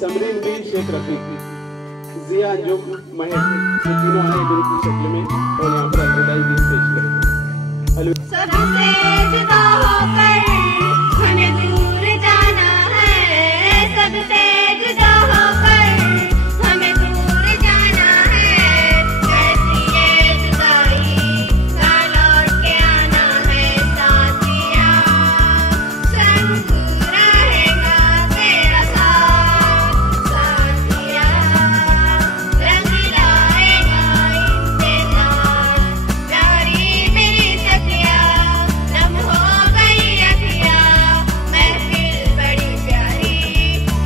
समरीन भी शेख रफीक, जिया अंजुम, महेश, ये तीनों आए ग्रुप की शक्ल में और यहाँ पर अलविदाई गीत पेश करेंगे। सबसे जुदा होकर हमें दूर जाना है, सबसे जुदा होकर हमें दूर जाना है। कैसी ये जुदाई, ना लौट के आना है साथिया। संग रहेगा तेरा साथ साथिया, रंग लाएगा इंतजार। प्यारी मेरी सखिया, नम हो गई अखिया, महफिल बड़ी प्यारी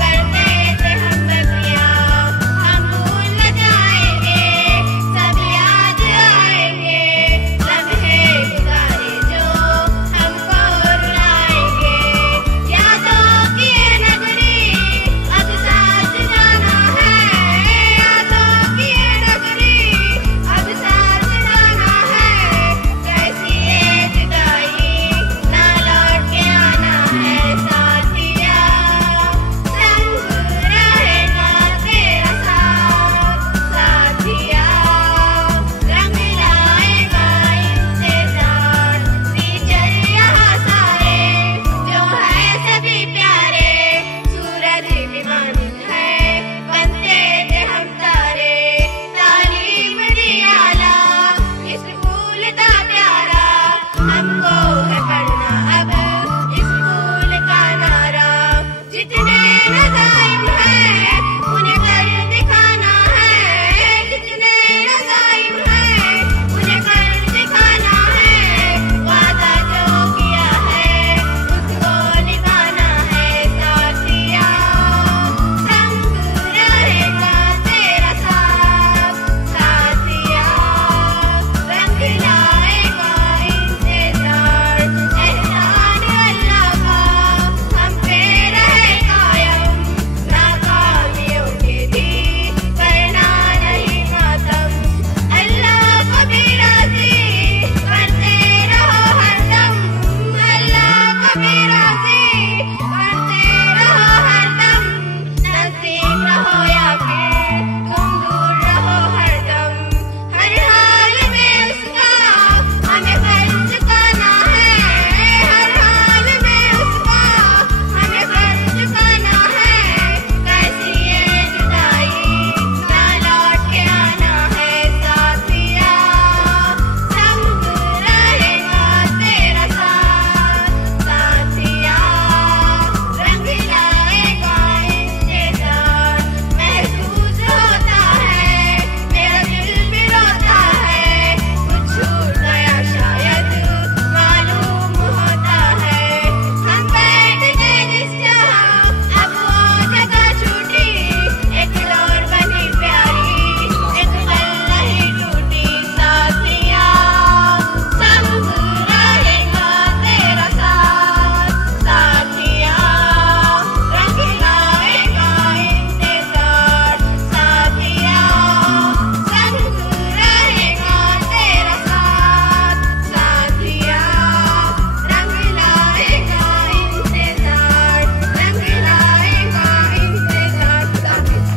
करते थे हम बतिया। हम भूल न जाएंगे, सब याद आएंगे, लम्हे गुजारे जो हमको रुलाएंगे। यादों की ये नगरी अब साथ जाना है, यादों की ये नगरी अब साथ जाना है। कैसी ये जुदाई, ना लौट के आना है साथिया। संग रहेगा तेरा साथ साथिया, रंग लाएगा इंतजार। टीचर यहाँ सारे जो है सभी प्यारे, सूरज भी मानून है, बनते थे हम तारे। तालीम दी आला, स्कूल था प्यारा, हमको है पढ़ना अब स्कूल का नारा। जितने नज़ाइम हैं उन्हें कर दिखाना है, जितने नज़ाइम हैं उन्हें कर दिखाना है। वादा जो किया है उसको निभाना है साथिया। संग रहेगा तेरा साथ साथिया, रंग लाएगा इंतजार। एहसान अल्लाह का हम पे रहे कायम, नाकामियों के भी करना नहीं मातम। अल्लाह को भी राज़ी करते रहो हरदम, अल्लाह को भी राज़ी करते रहो हरदम। नज़दीक रहो या फिर तुम दूर रहो हरदम, हर हाल में उसका हमें फर्ज चुकाना है, हर हाल में उसका हमें फर्ज चुकाना है। कैसी ये जुदाई, ना लौट के आना है साथिया। संग रहेगा तेरा साथ साथिया, रंग लाएगा इंतजार। महसूस होता है मेरा दिल भी रोता है, कुछ छूट गया शायद मालूम होता है। हम बैठ गए जिस जहाँ अब वो जगह छूटी, एक डोर बनी प्यारी, एक पल नहीं टूटी साथिया। संग रहेगा तेरा साथ साथिया, रंग लाएगा इंतजार साथिया। संग रहेगा तेरा साथ साथिया, रंग लाएगा इंतजार, रंग लाएगा इंतजार साथिया।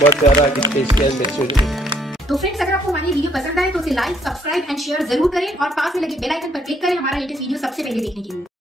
बहुत प्यारा गीत पेश किया बच्चों ने। तो फ्रेंड्स, अगर आपको हमारी वीडियो पसंद आए तो उसे लाइक, सब्सक्राइब एंड शेयर जरूर करें और पास में लगे बेल आइकन पर क्लिक करें हमारा लेटेस्ट वीडियो सबसे पहले देखने के लिए।